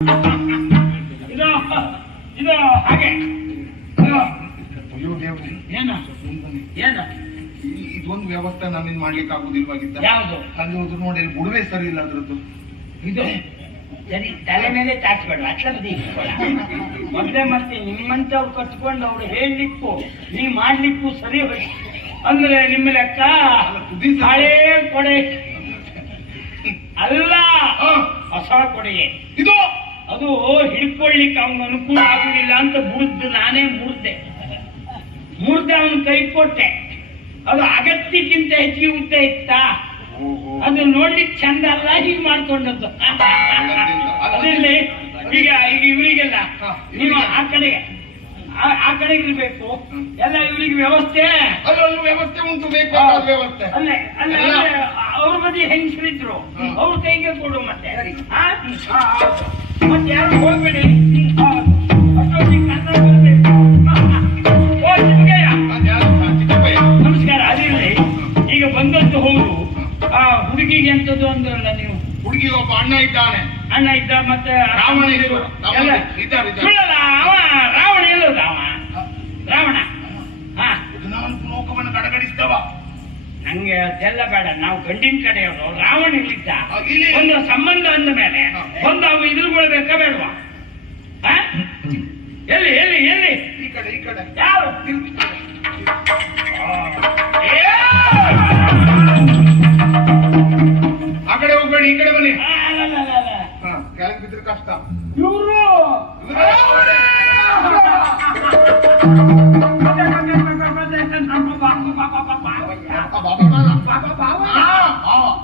ಇದು ಇದು ಹಾಗೆ ಇದೊಂದು ವ್ಯವಸ್ಥೆ ನನ್ನಿಂದ ಮಾಡ್ಲಿಕ್ಕೆ ಆಗುದಿಲ್ವಾಗಿದ್ದ. ಯಾವುದು ಅಲ್ಲಿ ಹೋದ್ರು ನೋಡಿ ಬುಡವೆ ಸರಿ ಇಲ್ಲ ಅದ್ರದ್ದು. ಇದು ಸರಿ ತಲೆ ಮೇಲೆ ಚಾಚ್ಬೇಡ, ಅಟ್ಲ ಬದಿ ಮೊದಲೇ ಮತ್ತೆ ನಿಮ್ಮಂತವ್ರು ಕಟ್ಕೊಂಡು ಅವ್ರು ಹೇಳಲಿಕ್ಕೂ ನೀ ಮಾಡ್ಲಿಕ್ಕೂ ಸರಿ ಹೋಗಿ ಅಂದ್ರೆ ನಿಮ್ಮ ಲೆಕ್ಕ ಹಳೇ ಕೊಡೆ ಅಲ್ಲ, ಹೊಸ ಕೊಡೆಗೆ ಇದು. ಅದು ಹಿಡ್ಕೊಳ್ಳಿಕ್ಕೆ ಅವನ ಅನುಕೂಲ ಆಗುದಿಲ್ಲ ಅಂತ ನಾನೇ ಮುರಿದೆ ಅವನ ಕೈ ಕೊಟ್ಟೆ. ಅದು ಅಗತ್ಯಕ್ಕಿಂತ ಹೆಚ್ಚಿಗೆ ಉದ್ದ ಇತ್ತಾ, ಅದು ನೋಡ್ಲಿಕ್ಕೆ ಚಂದ ಅಲ್ಲ, ಹೀಗೆ ಮಾಡ್ಕೊಂಡದ್ದು. ಅದ್ರಲ್ಲಿ ಈಗ ಇವರಿಗೆಲ್ಲ ನೀವು ಆ ಕಡೆಗೆ ಇರ್ಬೇಕು, ಎಲ್ಲ ಇವರಿಗೆ ವ್ಯವಸ್ಥೆ ಅಲ್ಲೊಂದು ವ್ಯವಸ್ಥೆ ಉಂಟು, ಬೇಕಾದ ವ್ಯವಸ್ಥೆ. ಅಲ್ಲೇ ಅವ್ರ ಬದಿ ಹೆಂಗಸರಿದ್ರು ಅವ್ರ ಕೈಗೆ ಕೊಡು. ಮತ್ತೆ ಮತ್ತೆ ಯಾರು ಹೋಗ್ಬೇಡಿ, ನಮಸ್ಕಾರ. ಅದಿರಲಿ, ಈಗ ಬಂದದ್ದು ಹೌದು. ಆ ಹುಡುಗಿಗೆ ಎಂತದ್ದು ಅಂದ್ರಲ್ಲ ನೀವು, ಹುಡುಗಿಗೆ ಒಬ್ಬ ಅಣ್ಣ ಇದ್ದಾನೆ. ಅಣ್ಣ ಇದ್ದ, ಮತ್ತೆ ರಾವಣ ಸುಳ್ಳಲ್ಲ, ಅವ ರಾವಣ ಎಲ್ಲದ, ಅವ ರಾವಣ. ಲೋಕವನ್ನು ಕಡಗಡಿಸಿದವ. ನಂಗೆ ಅದೆಲ್ಲ ಬೇಡ, ನಾವು ಗಂಡಿನ ಕಡೆಯವರು. ರಾವಣ ಇಲ್ಲಿದ್ದ, ಒಂದು ಸಂಬಂಧ ಅಂದ ಮೇಲೆ ಒಂದು ಅವು ಎದುರುಗೊಳ್ಬೇಕಾ ಬೇಡವಾ? ಎಲ್ಲಿ ಎಲ್ಲಿ ಎಲ್ಲಿ? ಈ ಕಡೆ ಯಾರು? ಆ ಕಡೆ ಹೋಗ್ಬೇಡಿ, ಈ ಕಡೆ ಬನ್ನಿ. ಕೆಳಗೆ ಬಿದ್ರೆ ಕಷ್ಟ. ಇವರು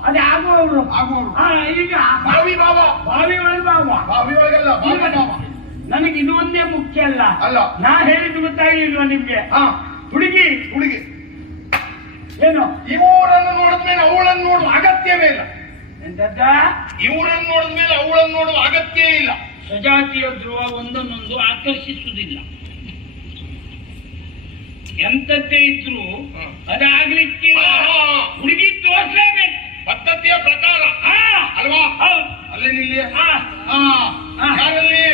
ಅದೇ ಆಗುವವರು. ಈಗ ಬಾವಿ ಬಾವ, ಬಾವಿ ಒಳಗೆ ಬಾವ, ಬಾವಿ ಒಳಗೆಲ್ಲ ನನಗೆ ಇದು ಒಂದೇ ಮುಖ್ಯ ಅಲ್ಲ. ನಾ ಹೇಳಿದ್ದು ಗೊತ್ತಾಗಿಲ್ವಾ ನಿಮ್ಗೆ? ಹುಡುಗಿ ಏನು, ಇವರನ್ನು ನೋಡಿದ್ಮೇಲೆ ಅವಳನ್ನು ನೋಡುವ ಅಗತ್ಯವೇ ಇಲ್ಲ. ಎಂತದ್ದ? ಇವರನ್ನು ನೋಡಿದ್ಮೇಲೆ ಅವಳನ್ನು ನೋಡುವ ಅಗತ್ಯ ಇಲ್ಲ. ಸಜಾತಿಯ ಧ್ರುವ ಒಂದನ್ನೊಂದು ಆಕರ್ಷಿಸುವುದಿಲ್ಲ. ಎಂತದ್ದೇ ಇದ್ರು ಅದಾಗ್ಲಿಕ್ಕೆ ಹುಡುಗಿ ತೋರಿಸಲೇಬೇಕು ಪದ್ಧತಿಯ ಪ್ರಕಾರ ಅಲ್ವಾ? ಅಲ್ಲೇ ನಿಲ್ಲಿ. ಯಾರಲ್ಲಿ